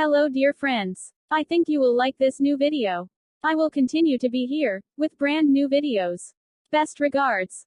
Hello dear friends. I think you will like this new video. I will continue to be here, with brand new videos. Best regards.